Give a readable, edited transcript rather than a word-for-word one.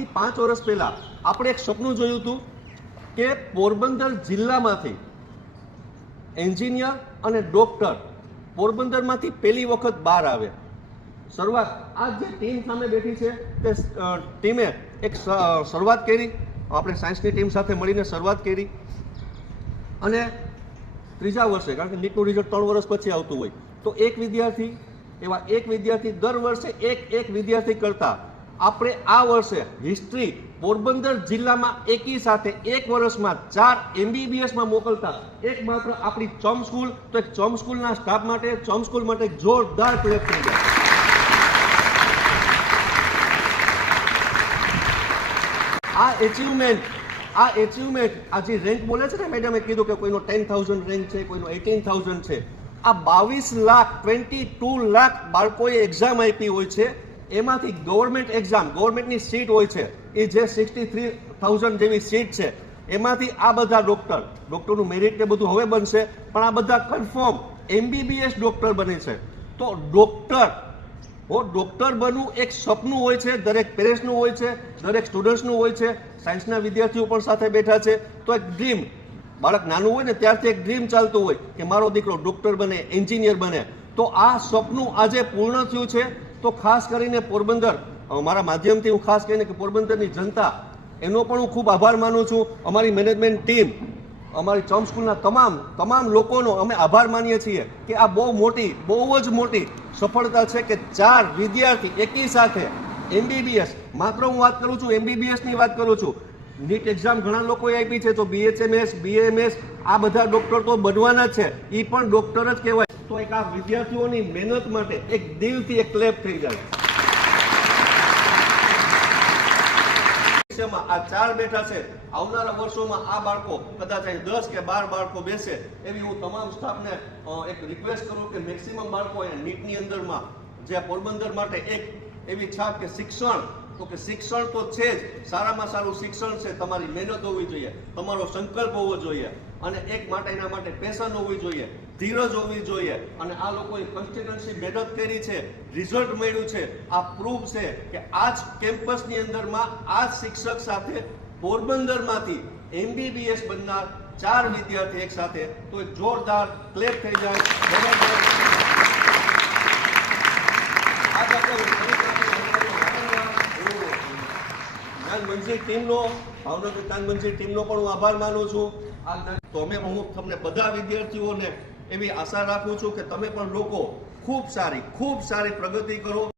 આજથી 5 વર્ષ પહેલા આપણે એક સપનું જોયું હતું કે પોરબંદર જિલ્લામાંથી એન્જિનિયર અને ડોક્ટર પોરબંદરમાંથી પહેલી વખત બહાર આવે. શરૂઆત આ જે ટીમ સામે બેઠી છે તે ટીમે એક શરૂઆત કરી. આપણે સાયન્સની ટીમ સાથે મળીને શરૂઆત કરી અને ત્રીજા વર્ષે, કારણ કે નીટનું રિઝલ્ટ 3 વર્ષ પછી આવતું હોય, તો એક વિદ્યાર્થી દર વર્ષે એક વિદ્યાર્થી કરતા આપણે આ વર્ષે હિસ્ટ્રી પોરબંદર જિલ્લામાં એકી સાથે એક વર્ષમાં 4 MBBSમાં મોકલતા એક માત્ર આપણી ચોમ સ્કૂલ. તો એક ચોમ સ્કૂલના સ્ટાફ માટે, ચોમ સ્કૂલ માટે જોરદાર ક્લેપ થઈ જાય. આ એચિવમેન્ટ આ જે રેન્ક બોલે છે ને, મેડમે કીધું કે કોઈનો 10,000 રેન્ક છે, કોઈનો 18,000 છે. આ 22 લાખ 22 લાખ બાળકોએ એક્ઝામ આપી હોય છે. એમાંથી ગવર્મેન્ટની સીટ હોય છે એ જે 63,000 જેવી સીટ છે, એમાંથી આ બધા ડોક્ટરનું મેરિટ ને બધું હવે બનશે, પણ આ બધા કન્ફર્મ MBBS ડોક્ટર બને છે. તો ડોક્ટર બનવું એક સપનું હોય છે, દરેક પેરેન્ટ્સનું હોય છે, દરેક સ્ટુડન્ટ્સનું હોય છે. સાયન્સના વિદ્યાર્થીઓ પણ સાથે બેઠા છે. તો એક ડ્રીમ, બાળક નાનું હોય ને ત્યારથી એક ડ્રીમ ચાલતું હોય કે મારો દીકરો ડોક્ટર બને, એન્જિનિયર બને. તો આ સપનું આજે પૂર્ણ થયું છે. તો ખાસ કરીને પોરબંદર, મારા માધ્યમથી હું ખાસ કહીને કે પોરબંદરની જનતા, એનો પણ હું ખૂબ આભાર માનું છું. અમારી મેનેજમેન્ટ ટીમ, અમારી ચોમ સ્કૂલના તમામ લોકોનો અમે આભાર માનીએ છીએ કે આ બહુ જ મોટી સફળતા છે કે 4 વિદ્યાર્થી એકી સાથે MBBS, માત્ર હું વાત કરું છું MBBSની વાત કરું છું. નીટ એક્ઝામ ઘણા લોકોએ આપી છે, તો BHMS, BAMS આ બધા ડોક્ટર તો બનવાના છે, એ પણ ડોક્ટર જ કહેવાય. તો એક આ વિદ્યાર્થીઓની મહેનત માટે એક દિલથી એક ક્લેપ થઈ જાય. આ 4 બેઠા છે. આવનારા વર્ષોમાં આ બાળકો કદાચ 10 કે 12 બાળકો બેસે, એવી હું તમામ સ્ટાફને એક રિક્વેસ્ટ કરું કે મેક્સિમમ બાળકો નીટની અંદરમાં જે પોરબંદર માટે એક એવી છાપ કે શિક્ષણ તો છે જ, સારામાં સારું શિક્ષણ છે. તમારી મહેનત હોવી જોઈએ, તમારો સંકલ્પ હોવો જોઈએ, અને એના માટે પેશન હોવી જોઈએ, ધીરજ હોવી જોઈએ. અને આ લોકોએ કન્સિસ્ટન્સી મહેનત કરી છે, રિઝલ્ટ મળ્યું છે. આ પ્રૂફ છે કે આ જ કેમ્પસની અંદરમાં આ જ શિક્ષક સાથે પોરબંદરમાંથી MBBS બનનાર 4 વિદ્યાર્થી એક સાથે. તો એક જોરદાર ક્લેપ થઈ જાય. ભાવનગર તાનમંજીર ટીમનો પણ હું આભાર માનું છું. તો હું તમને બધા વિદ્યાર્થીઓને એવી આશા રાખું છું કે તમે પણ લોકો ખૂબ સારી પ્રગતિ કરો.